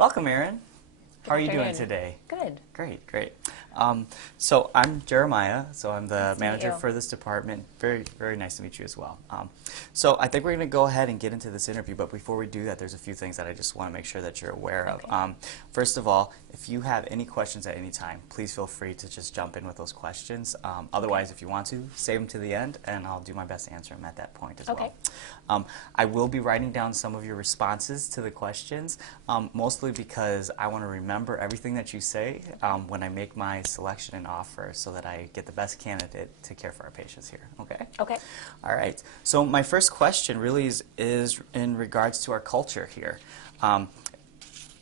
Welcome, Erin. How are you doing afternoon. today? Good. Great, great. So I'm Jeremiah, so I'm the Nice to meet manager you. for this department. Very, very nice to meet you as well. So I think we're going to go ahead and get into this interview, but before we do that, there's a few things that I just want to make sure that you're aware of. Okay. First of all, if you have any questions at any time, please feel free to just jump in with those questions. Otherwise, if you want to, save them to the end, and I'll do my best to answer them at that point as Okay. well. I will be writing down some of your responses to the questions, mostly because I want to remember everything that you say when I make my selection and offer so that I get the best candidate to care for our patients here. Okay? Okay. All right. So my first question really is in regards to our culture here.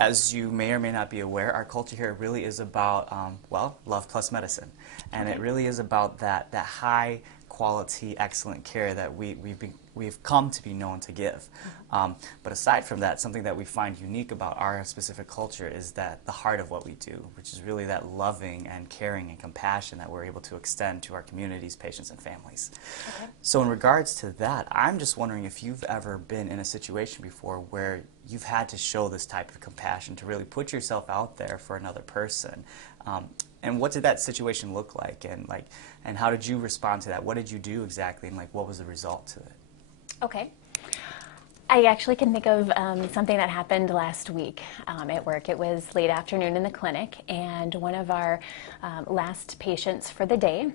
As you may or may not be aware, our culture here really is about, well, love plus medicine. And it really is about that high quality, excellent care that we've come to be known to give. But aside from that, something that we find unique about our specific culture is that the heart of what we do, which is really that loving and caring and compassion that we're able to extend to our communities, patients, and families. Okay. So in regards to that, I'm just wondering if you've ever been in a situation before where you've had to show this type of compassion, to really put yourself out there for another person. And what did that situation look like? And how did you respond to that? What did you do exactly? And what was the result to it? Okay. I actually can think of something that happened last week at work. It was late afternoon in the clinic, and one of our last patients for the day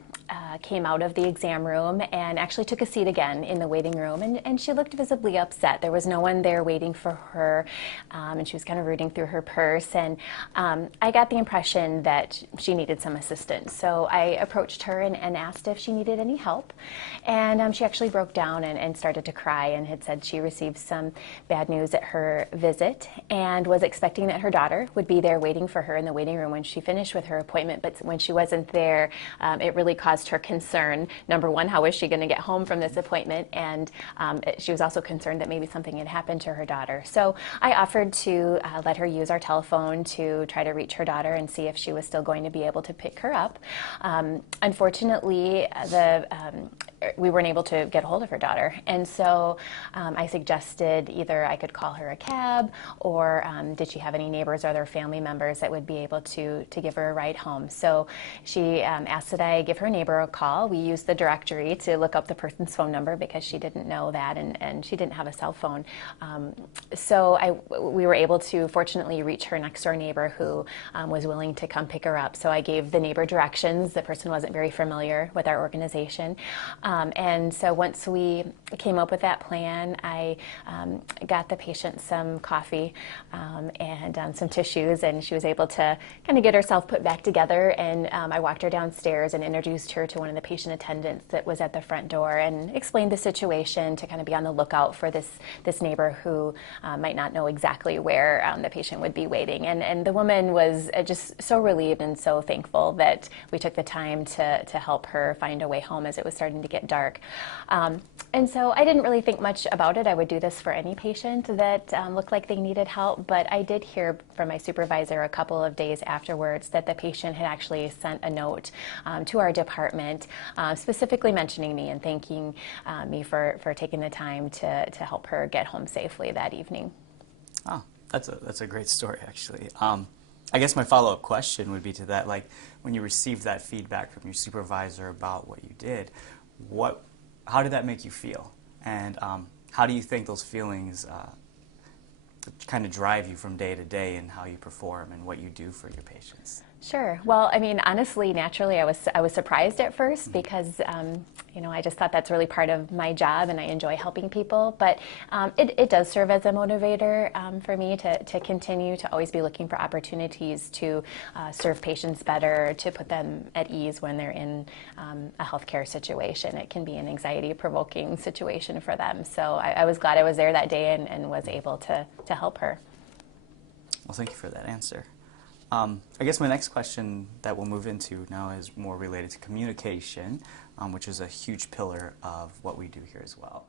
came out of the exam room and actually took a seat again in the waiting room, and she looked visibly upset. There was no one there waiting for her, and she was kind of rooting through her purse, and I got the impression that she needed some assistance. So I approached her and asked if she needed any help, and she actually broke down and started to cry and had said she received some bad news at her visit and was expecting that her daughter would be there waiting for her in the waiting room when she finished with her appointment. But when she wasn't there, it really caused her concern. Number one, how is she going to get home from this appointment? And she was also concerned that maybe something had happened to her daughter. So I offered to let her use our telephone to try to reach her daughter and see if she was still going to be able to pick her up. Unfortunately, we weren't able to get a hold of her daughter. And so I suggested either I could call her a cab, or did she have any neighbors or other family members that would be able to give her a ride home. So she asked that I give her neighbor a call. We used the directory to look up the person's phone number because she didn't know that, and she didn't have a cell phone. So we were able to fortunately reach her next door neighbor who was willing to come pick her up. So I gave the neighbor directions. The person wasn't very familiar with our organization. And so once we came up with that plan, I got the patient some coffee and some tissues, and she was able to kind of get herself put back together. And I walked her downstairs and introduced her to one of the patient attendants that was at the front door and explained the situation to kind of be on the lookout for this neighbor who might not know exactly where the patient would be waiting. And the woman was just so relieved and so thankful that we took the time to help her find a way home as it was starting to get dark. And so I didn't really think much about it. I would do this for any patient that looked like they needed help, but I did hear from my supervisor a couple of days afterwards that the patient had actually sent a note to our department specifically mentioning me and thanking me for taking the time to help her get home safely that evening. Oh, that's a great story, actually. I guess my follow-up question would be to that, when you received that feedback from your supervisor about what you did, how did that make you feel? And how do you think those feelings kind of drive you from day to day in how you perform and what you do for your patients? Sure. Well, I mean, honestly, naturally, I was surprised at first because, I just thought that's really part of my job, and I enjoy helping people. But it does serve as a motivator for me to continue to always be looking for opportunities to serve patients better, to put them at ease when they're in a healthcare situation. It can be an anxiety-provoking situation for them. So I was glad I was there that day and was able to help her. Well, thank you for that answer. I guess my next question that we'll move into now is more related to communication, which is a huge pillar of what we do here as well.